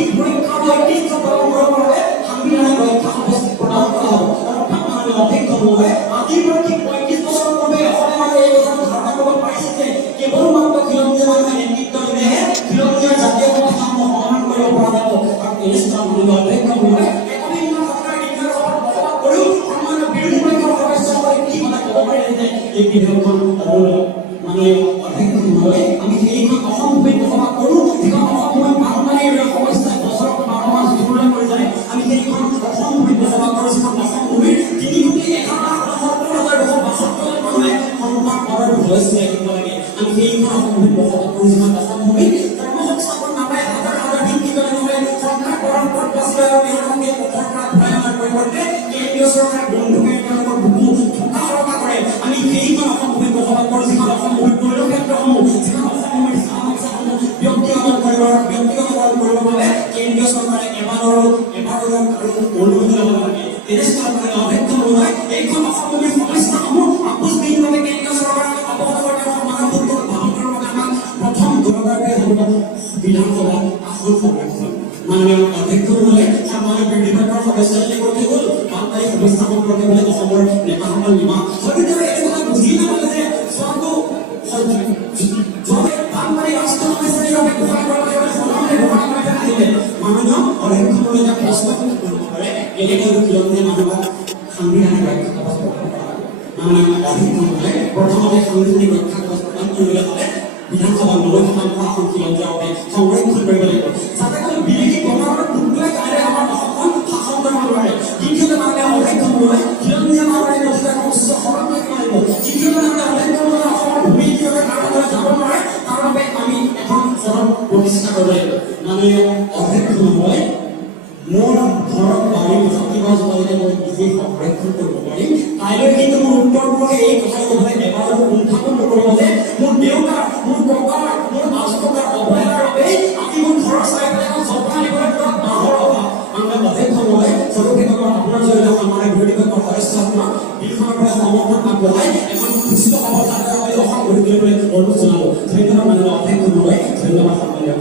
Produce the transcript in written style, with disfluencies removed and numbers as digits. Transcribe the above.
এই সুৰক্ষাৰ ঐতিহ্য পালন কৰাৰ বাবে সাংবিধানিক ৰক্ষা ব্যৱস্থা প্ৰদান কৰা হ'ব। অৰ্থাৎ মানে অধ্যক্ষ মহোদয় আজিৰ পৰা ঠিক 35 বছৰ পূৰ্বে অসমে মানে এই কথাটো ধাৰণা কৰিব পাৰিছে যে কেৱল মাত্ৰ খিলঞ্জীয়া মানুহে নেতৃত্ব দিলেহে খিলঞ্জীয়া জাতীয় সমাজসমূহ সমাধান কৰিব পৰা যাব। আৰু এই স্থান অধ্যক্ষ মহোদয় একবিংশ শতিকাৰ দ্বিতীয় সভাত বসবাস কৰিও সন্মানীয় বিৰোধী পক্ষৰ সদস্যসকলে কি কথা ক'ব পাৰিলে যে এই বিধেয়কখন মানে অধ্যক্ষ মহোদয় আমি সেইখন অসম ভূমিত বসবাস কৰোঁ, যিখন অসম ভূমিত বানপানীৰ সমস্যাই বছৰত 12 মাহ জোৰলৈ কৰি যায়। আমি সেইখন অসম ভূমিত বসবাস কৰোঁ, যিখন অসম ভূমিৰ 3,11,70,272 মানুহে সন্মান কৰাৰ ভয় চিনাকিব লাগে। আমি সেইখন অসম ভূমিত বসবাস কৰোঁ, যিখন অসম ভূমিত কৰ্মসংস্থাপন নাপায় হাজাৰ হাজাৰ শিক্ষিত মানুহে সন্মান কৰাৰ পথ বাছি লয় আৰু তেওঁলোকে পথৰ পৰা ঘূৰাই অনাৰ পৰিৱৰ্তে কেন্দ্ৰীয় চৰকাৰে বন্ধুকে তেওঁলোকৰ বুকু ঠুকা সৰকা কৰে। আমি সেইখন অসম ভূমিত বসবাস কৰোঁ, যিখন অসম ভূমিত ক্ষেত্ৰসমূহ যিখন অসম ভূমিৰ সমস্যাসমূহ ব্যক্তিগতকৰণ কৰিবৰ বাবে কেন্দ্ৰীয় চৰকাৰে এবাৰৰ অনুমতি ল'ব লাগে। তেনেস্থলত অধ্যক্ষ মহোদয় এইখন অসম ভূমিৰ সমস্যাসমূহ আপোচবিহীনভাৱে কেন্দ্ৰীয় চৰকাৰক অৱগত কৰি সমাধানপূৰ্বক উদ্ভাৱন কৰাৰ বাবে আমাক প্ৰথম দৰকাৰটোৱে হ'ব বিধানসভা আসন সংৰক্ষণ। মাননীয় অধ্যক্ষ মহোদয় সন্মানীয় বিৰোধী পক্ষৰ সদস্যসকলে কৈ গ'ল বানপানী সমস্যা সম্পৰ্কে বোলে অসমৰ নেতাসকল নিমাহ হয়তো তেওঁ এই কথা বুজি নাপালে যে চোৱাটো বানপানী ৰাষ্ট্ৰীয় সমস্যা হিচাপে ঘোষণা কৰিব লাগে ঘোষণা কৰি আহিলে মাননীয় অধ্যক্ষ মহোদয়ে প্ৰশ্ন কৰিব পাৰে কেনেকৈ খিলঞ্জীয়া মানুহক সাংবিধানিক ৰক্ষা কৱচ প্ৰদান কৰা হয়। মাননীয় অধ্যক্ষ মহোদয়ে প্ৰথমতে সাংবিধানিক ৰক্ষা কৱচ প্ৰদান কৰিবলৈ হ'লে বিধানসভা 90% আসন খিলঞ্জীয়াৰ বাবে সংৰক্ষণ কৰিব লাগিব, যাতে কোনো বিদেশী প্ৰকাৰৰ টুকুৰাই কাইলৈ আমাৰ অসমখন শাসন কৰিব নোৱাৰে। দ্বিতীয়তে মাননীয় অধ্যক্ষ মহোদয়ে খিলঞ্জীয়া মানুহৰ অধিকাৰ উচ্চ সৰল থাকিব লাগিব। তৃতীয়তে মাননীয় অধ্যক্ষ মহোদয়ে অসমৰ ভূমি কিভাৱে কাৰোবালৈ যাব নোৱাৰে তাৰ বাবে আমি এখন সদন প্ৰতিষ্ঠা কৰিব লাগিব। মাননীয় অধ্যক্ষ মহোদয় মোৰ ঘৰত বাৰীৰ জাতিগছ পাৰিলে মই নিজে সংৰক্ষণ কৰিব পাৰিম। কাইলৈ কিন্তু মোৰ উত্তৰপূৰ্বে এই কথাই ক'বলৈ এবাৰো উত্থাপন নকৰিব যে মোৰ দেউতাৰ, মোৰ ককাৰ, মোৰ আজোককাৰ অৱহেলাৰ বাবেই আজি মোৰ ঘৰৰ চাৰিওফালে এখন জপনা দিবলৈ পৰা বাঁহৰ অভাৱ। মাননীয় অধ্যক্ষ মহোদয় স্বৰূপেক্ষকৰ আপোনাৰ জৰিয়তে সন্মানীয় বিৰোধী পক্ষৰ সদস্যসকলক বিলখনৰ পৰা সমৰ্থন আগবঢ়াই এখন সুস্থ সবল যাত্ৰাৰ বাবে অসম গঢ়ি তুলিবলৈ অনুৰোধ জনাব। ধন্যবাদ মাননীয় অধ্যক্ষ মহোদয়, ধন্যবাদ সন্মানীয়